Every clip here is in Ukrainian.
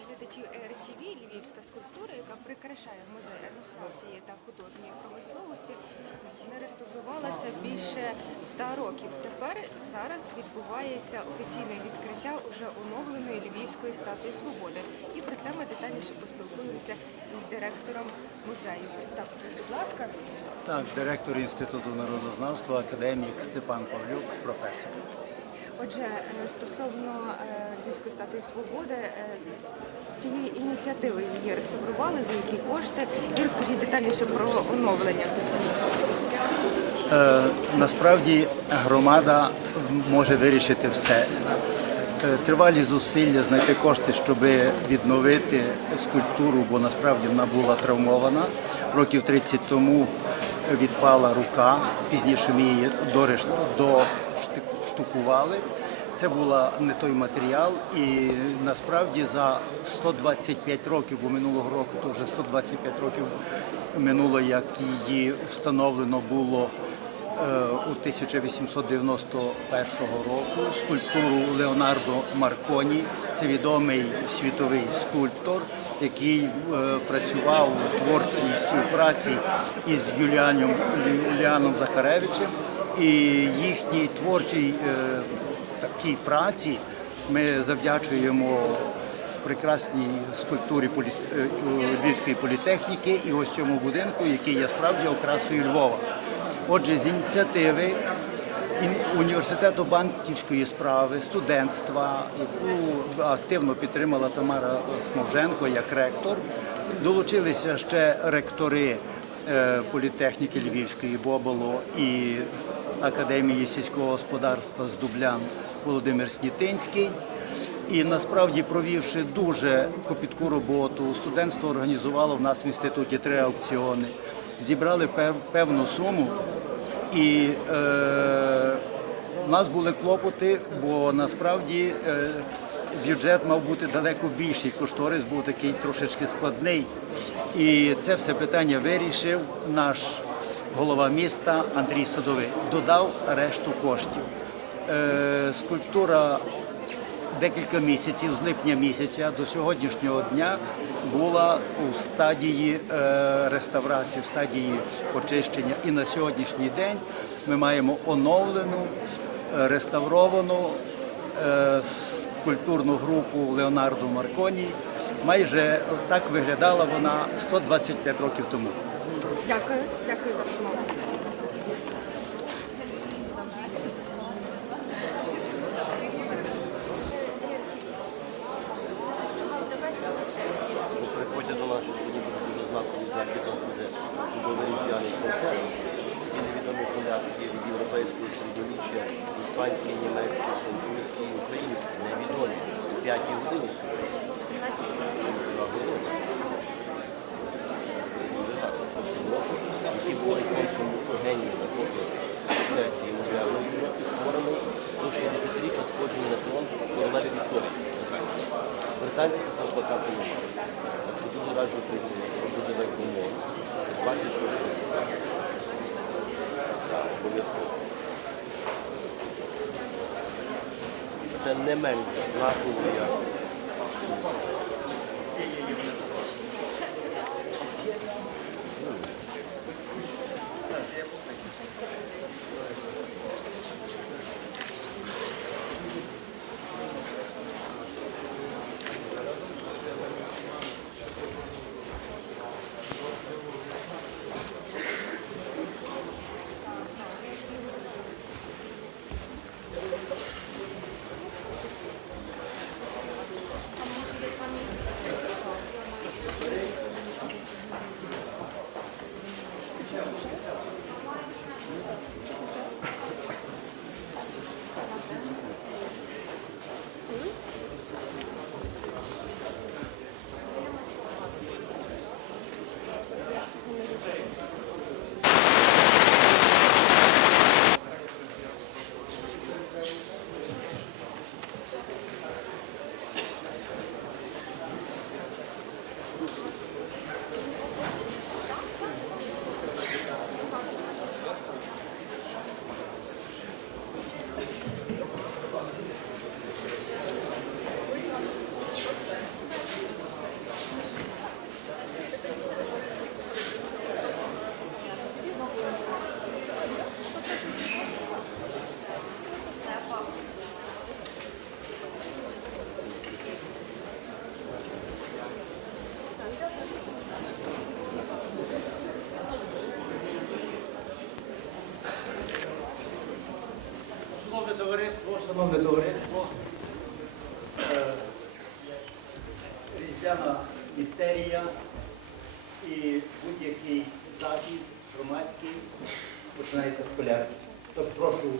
Глядачів ЕРТВ. Львівська скульптура, яка прикрашає музей етнографії та художньої промисловості, не реставрувалася більше 100 років. Тепер зараз відбувається офіційне відкриття уже оновленої Львівської статуї свободи. І про це ми детальніше поспілкуємося із директором музею. Представтеся, будь ласка. Так, директор Інституту народознавства, академік Степан Павлюк, професор. Отже, е, стосовно е, Львівської статуї свободи, з чиєї ініціативи її реставрували, за які кошти, і розкажіть детальніше про оновлення. Е, насправді громада може вирішити все. Е, Тривалі зусилля знайти кошти, щоб відновити скульптуру, бо насправді вона була травмована. Років 30 тому відпала рука, пізніше ми її доштукували. Це була не той матеріал, і насправді за 125 років, бо минулого року то вже 125 років минуло, як її встановлено було е, у 1891 року скульптуру Леонардо Марконі. Це відомий світовий скульптор, який е, працював в творчій співпраці із Юліаном, Захаревичем. І їхній творчій е, такій праці ми завдячуємо прекрасній скульптурі е, Львівської політехніки і ось цьому будинку, який є справді окрасою Львова. Отже, з ініціативи університету банківської справи, студентства, яку активно підтримала Тамара Смовженко як ректор, долучилися ще ректори е, політехніки Львівської Боболо і Академії сільського господарства з Дублян Володимир Снітинський. І насправді, провівши дуже копітку роботу, студентство організувало в нас в інституті три аукціони, зібрали певну суму. І е, у нас були клопоти, бо насправді е, бюджет мав бути далеко більший. Кошторис був такий трошечки складний. І це все питання вирішив наш голова міста Андрій Садовий. Додав решту коштів. Е, скульптура декілька місяців, з липня місяця до сьогоднішнього дня була у стадії е, реставрації, в стадії очищення. І на сьогоднішній день ми маємо оновлену, реставровану е, скульптурну групу Леонардо Марконі. Майже так виглядала вона 125 років тому. Дякую, дякую за розмову. Приходьте до нас, що сьогодні буде дуже знаковий захід, буде чудовий різдвяний концерт. Всі невідомі колядки від європейського середньовіччя, іспанський, німецький, французький, український, невідомі. П'ятій годині Це не менше. Знаково, як Тому, шановне товариство, е, різдвяна містерія і будь-який захід громадський починається з колядки. Тож прошу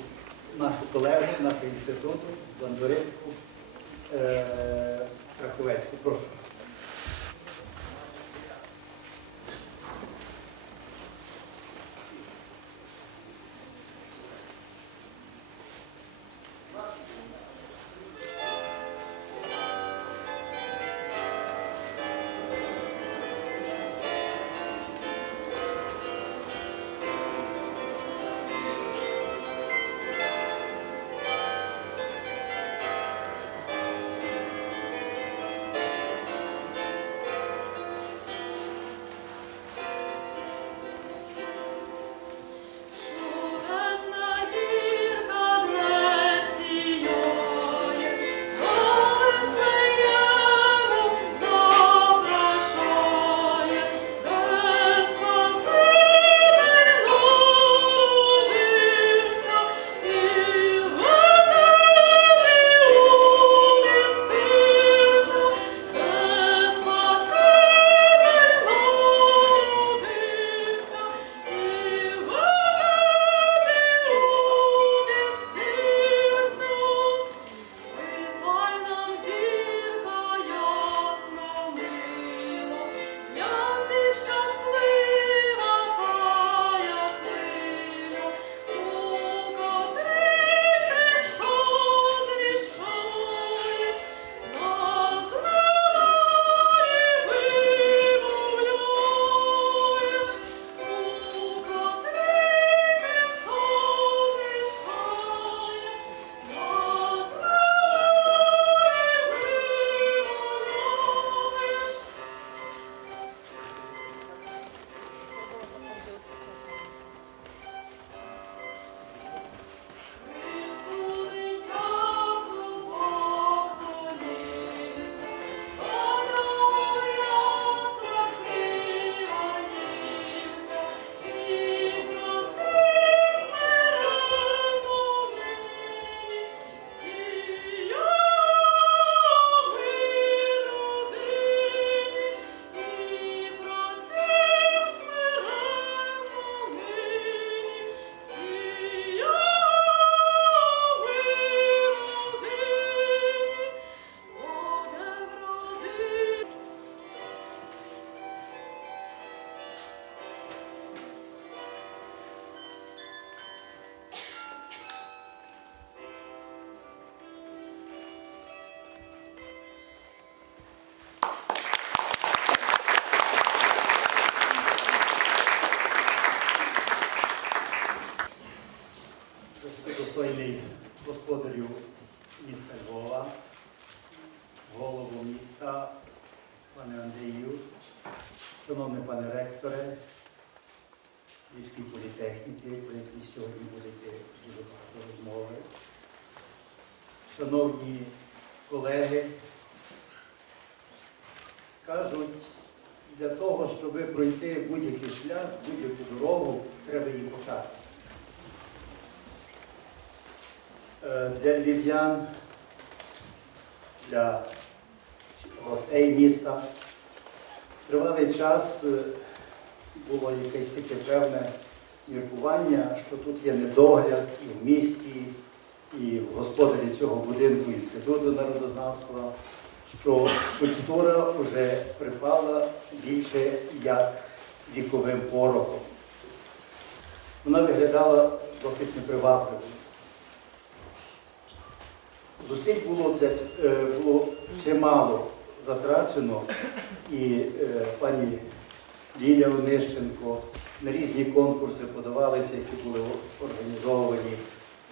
нашу колегу, нашого інституту, бандуристку е, Прошу. Шановні колеги, кажуть, для того, щоб пройти будь-який шлях, будь-яку дорогу, треба її почати. Е, для львів'ян, для гостей міста. Тривалий час е, було якесь таке певне міркування, що тут є недогляд і в місті, і господарі цього будинку Інституту народознавства, що скульптура вже припала більше як віковим порохом. Вона виглядала досить непривабливо. Зусиль було, для, е, було чимало затрачено, і е, пані Ліля Онищенко на різні конкурси подавалися, які були організовані,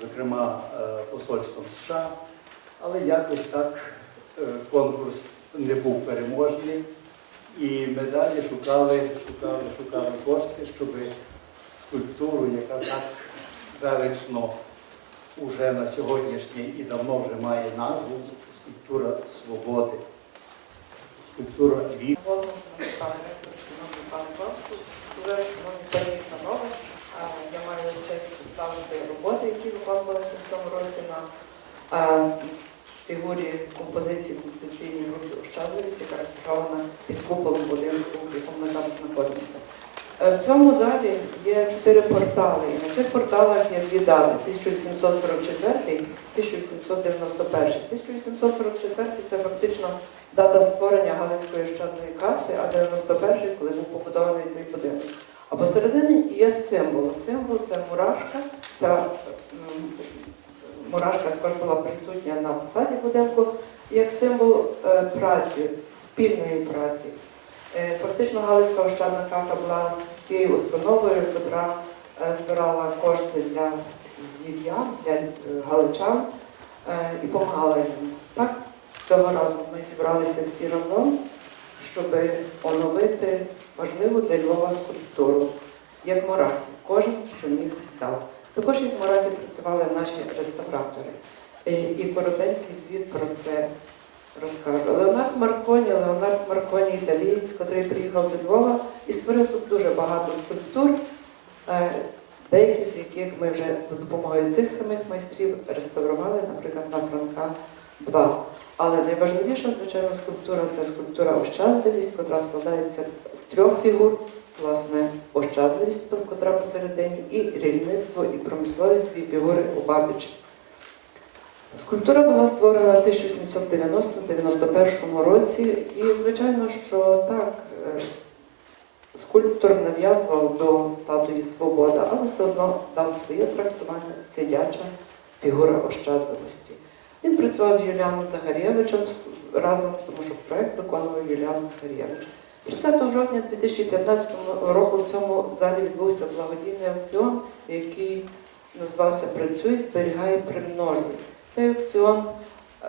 зокрема, е, посольством США, але якось так е, конкурс не був переможний. І ми далі шукали, шукали, шукали кошти, щоб скульптуру, яка так велично уже на сьогоднішній і давно вже має назву скульптура свободи. Скульптура вік. Голову, шановні пане ректор, шановні пане Косту, дуже шановні колеги та нове. Я маю честь представити роботи, які виконувалися в цьому році на а, з фігурі композиції композиційній групі Ощадливість, яка розташована під куполом будинку, в якому ми зараз знаходимося. Е, В цьому залі є чотири портали, і на цих порталах є дві дати 1844 1891. 1844 це фактично дата створення Галицької щадної каси, а 91 коли був побудований цей будинок. А посередині є символ. Символ це мурашка. Ця мурашка також була присутня на фасаді будинку як символ е, праці, спільної праці. Е, Фактично Галицька ощадна каса була тією установою, яка е, збирала кошти для львів'ян, для галичан і допомагала їм. Так, цього разу ми зібралися всі разом, щоб оновити важливу для Львова скульптуру, як морахи. Кожен, що міг дав. Також як морахи працювали наші реставратори. І, і коротенький звіт про це розкажу. Леонард Марконі, Леонард Марконі італієць, який приїхав до Львова і створив тут дуже багато скульптур, е, деякі з яких ми вже за допомогою цих самих майстрів реставрували, наприклад, на Франка 2. Але найважливіша, звичайно, скульптура це скульптура Ощадливість, яка складається з трьох фігур. Власне, ощадливість, котра посередині, і рільництво, і промисловість дві фігури обабіч. Скульптура була створена в 1790-91 році, і звичайно, що так, е, скульптор нав'язував до статуї Свобода, але все одно дав своє трактування сидяча фігура ощадливості. Він працював з Юліаном Загарєвичем разом, тому що проект виконував Юліан Загарєвич. 30 жовтня 2015 року в цьому залі відбувся благодійний аукціон, який назвався Працюй, зберігай, примножуй. Цей аукціон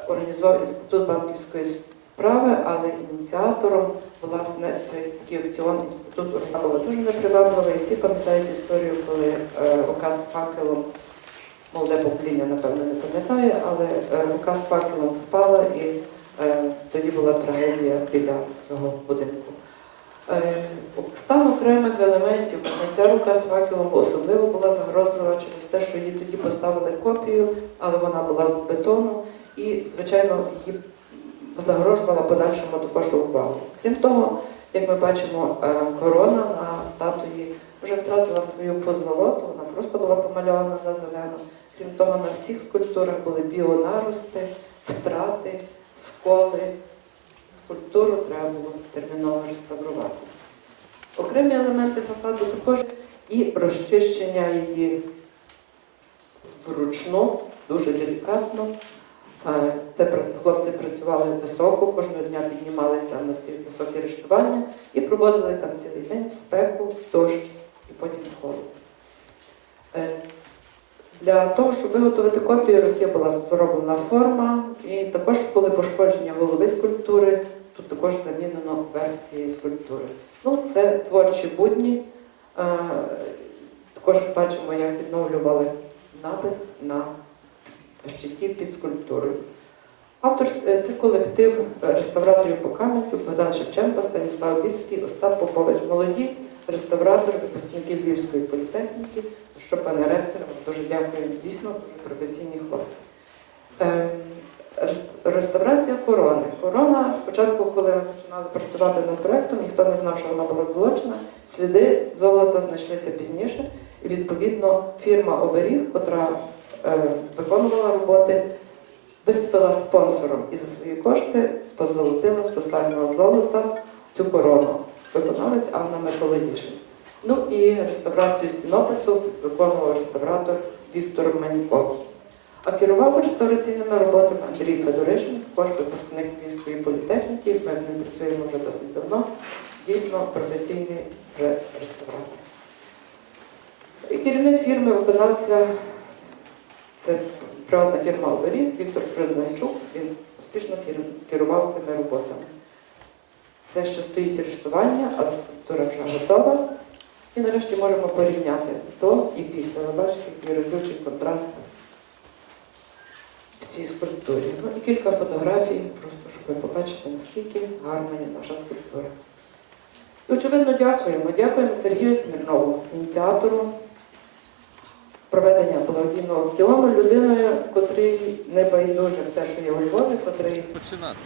організував Інститут банківської справи, але ініціатором, власне, цей такий аукціон інститут організувала дуже непривабливий. Всі пам'ятають історію, коли е, рука факелом, молоде покоління, напевно, не пам'ятає, але е, рука факелом впала і е, тоді була трагедія біля цього будинку. Стан окремих елементів, ця рука з факелом особливо була загрозлива через те, що її тоді поставили копію, але вона була з бетону і, звичайно, її загрожувала подальшому також увагу. Крім того, як ми бачимо, е, корона на статуї вже втратила свою позолоту, вона просто була помальована на зелено. Крім того, на всіх скульптурах були біонарости, втрати, сколи. Скульптуру треба було терміново реставрувати. Окремі елементи фасаду також і розчищення її вручну, дуже делікатно. Е, Це хлопці працювали високо, кожного дня піднімалися на ці високі рештування і проводили там цілий день в спеку, в дощ і потім в холод. Е, Для того, щоб виготовити копію, руки була зроблена форма, і також були пошкодження голови скульптури. Тут також замінено верх цієї скульптури. Ну, це творчі будні. Е, Також бачимо, як відновлювали напис на щиті під скульптурою. Автор е, це колектив реставраторів по кам'янцю Богдан Шевченко, Станіслав Більський, Остап Попович. Молоді реставратори, випускники Львівської політехніки. Що, пане ректоре, вам дуже дякую. Дійсно, професійні хлопці. Рес- Реставрація корони. Корона спочатку, коли ми починали працювати над проектом, ніхто не знав, що вона була злочина. Сліди золота знайшлися пізніше. І відповідно фірма Оберіг, котра е, виконувала роботи, виступила спонсором і за свої кошти позолотила з сусального золота цю корону. Виконавець Анна Миколаїшин. Ну і реставрацію стінопису виконував реставратор Віктор Манько. А керував реставраційними роботами Андрій Федоришин, також випускник Львівської політехніки. Ми з ним працюємо вже досить давно. Дійсно професійний реставратор. І керівник фірми виконавця це приватна фірма Оберіг Віктор Приднайчук. Він успішно керував цими роботами. Це ще стоїть рештування, але скульптура вже готова. І нарешті можемо порівняти до і після. Ви бачите, який разючий контраст цій скульптурі. Ну і кілька фотографій, просто щоб ви побачите, наскільки гарна є наша скульптура. І очевидно дякуємо. Дякуємо Сергію Смірнову, ініціатору проведення благодійного аукціону людиною, котрий не байдуже все, що є у Львові, котрий починати.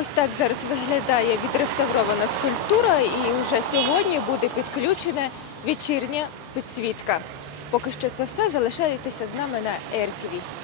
Ось так зараз виглядає відреставрована скульптура, і вже сьогодні буде підключена вечірня підсвітка. Поки що це все. Залишайтеся з нами на РТВ.